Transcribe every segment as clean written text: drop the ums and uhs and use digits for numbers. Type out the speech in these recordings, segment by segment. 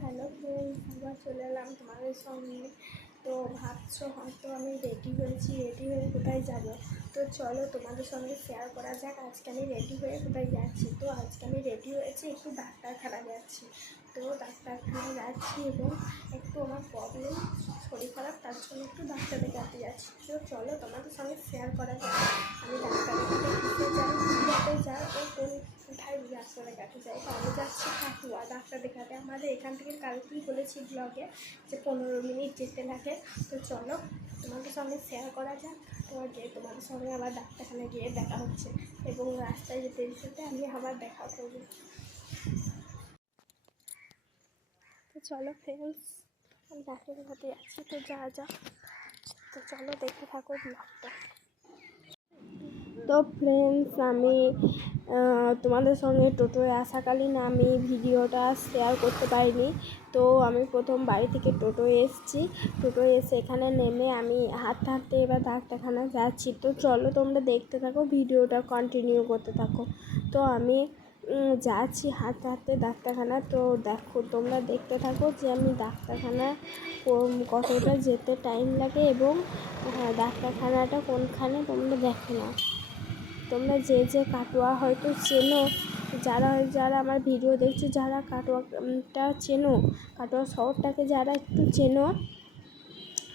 Hello friends, আবার চলে এলাম তোমাদের সঙ্গে। তো ভাবছো হয়তো আমি রেডি হয়ে কোথায় যাব। তো চলো তোমাদের সঙ্গে শেয়ার করা যাক আজকে আমি রেডি হয়ে কোথায় যাচ্ছি। তো আজকে আমি রেডি হয়েছি, একটু ডাক্তারখানা যাচ্ছি। তো ডাক্তারখানা যাচ্ছি এবং একটু আমার প্রবলেম, শরীর খারাপ, তার জন্য একটু ডাক্তার দেখাতে যাচ্ছি। তো চলো তোমাদের সঙ্গে শেয়ার করা যাক আমি ডাক্তার দেখাতে যাই, ও কোথায় ডাক্তার দেখাতে যাই। তো আমি যাচ্ছি কাকুয়া ডাক্তার দেখাতে। আমাদের এখান থেকে কালকেই বলেছি ব্লগে যে 15 মিনিট যেতে লাগে। তো চলো তোমাদের সঙ্গে শেয়ার করা যাক। তোমাদের সঙ্গে আবার ডাক্তারখানে গিয়ে দেখা হচ্ছে এবং রাস্তায় যেতে যেতে আমি আবার দেখা করব। তো চলো ফ্রেন্ডস, আমি ডাক্তার দেখাতে যাচ্ছি। তো তো চলো দেখতে থাকো ব্লগটা। তো ফ্রেন্ডস, আমি তোমাদের সঙ্গে টোটোয় আসাকালীন আমি ভিডিওটা শেয়ার করতে পারিনি। তো আমি প্রথম বাড়ি থেকে টোটোয় এসে এখানে নেমে আমি হাঁটতে হাঁটতে এবার ডাক্তারখানা যাচ্ছি। তো চলো তোমরা দেখতে থাকো, ভিডিওটা কন্টিনিউ করতে থাকো। তো আমি যাচ্ছি হাঁটতে হাঁটতে ডাক্তারখানা। তো দেখো তোমরা দেখতে থাকো যে আমি ডাক্তারখানা কতটা যেতে টাইম লাগে এবং ডাক্তারখানাটা কোনখানে তোমরা দেখো না। তোমরা যে কাটোয়া হয়তো চেনো, যারা আমার ভিডিও দেখছো, যারা কাটোয়াটা চেনো, কাটোয়া শহরটাকে যারা একটু চেনো,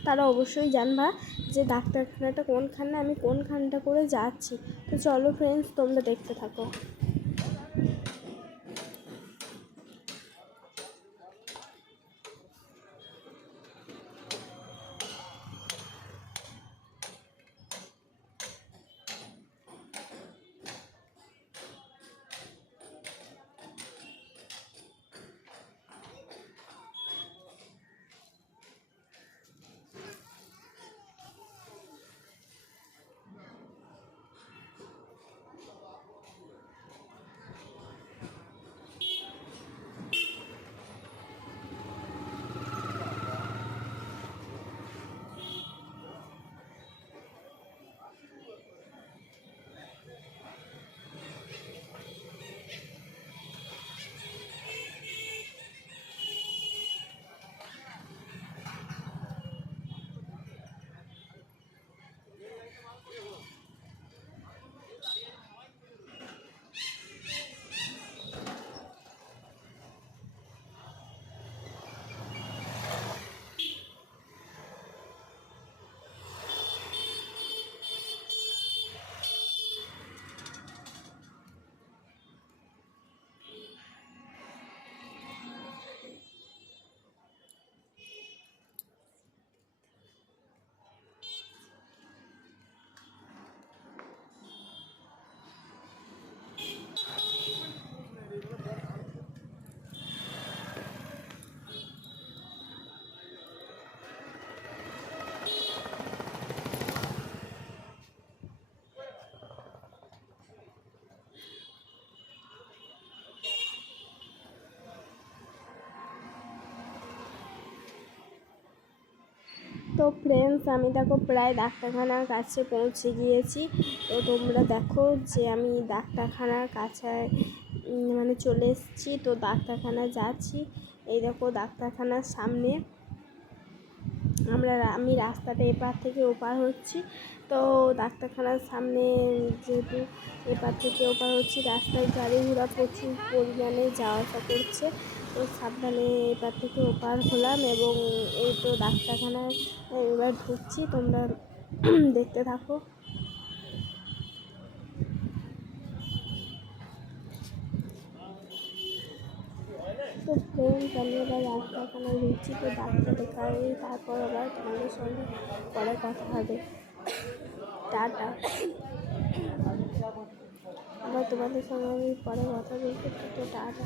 তারা অবশ্যই জানবা যে ডাক্তারখানাটা কোনখানে, আমি কোনখানটা করে যাচ্ছি। তো চলো ফ্রেন্ডস, তোমরা দেখতে থাকো। তো ফ্রেন্ডস, আমি দেখো প্রায় ডাক্তারখানার কাছে পৌঁছে গিয়েছি। তো তোমরা দেখো যে আমি ডাক্তারখানার কাছে মানে চলে এসেছি। তো ডাক্তারখানা যাচ্ছি, এই দেখো ডাক্তারখানার সামনে আমি রাস্তাটা এপার থেকে ওপার হচ্ছি। তো ডাক্তারখানার সামনে যেহেতু এপার থেকে ওপার হচ্ছি, রাস্তায় গাড়ি ঘোড়া প্রচুর পরিমাণে যাওয়া আসা করছে। তো সাবধানে এপার থেকে ওপার হলাম এবং এই তো ডাক্তারখানায় এবার ঢুকছি, তোমরা দেখতে থাকো। তো ফ্রেন্ডস, আমি এবার ডাক্তারখানায় ঢুকছি। তো ডাক্তার দেখাই তারপর আবার তোমাদের সঙ্গে পরে কথা হবে। টাটা। আবার তোমাদের সঙ্গে আমি পরে কথা বলতে। তো টাটা।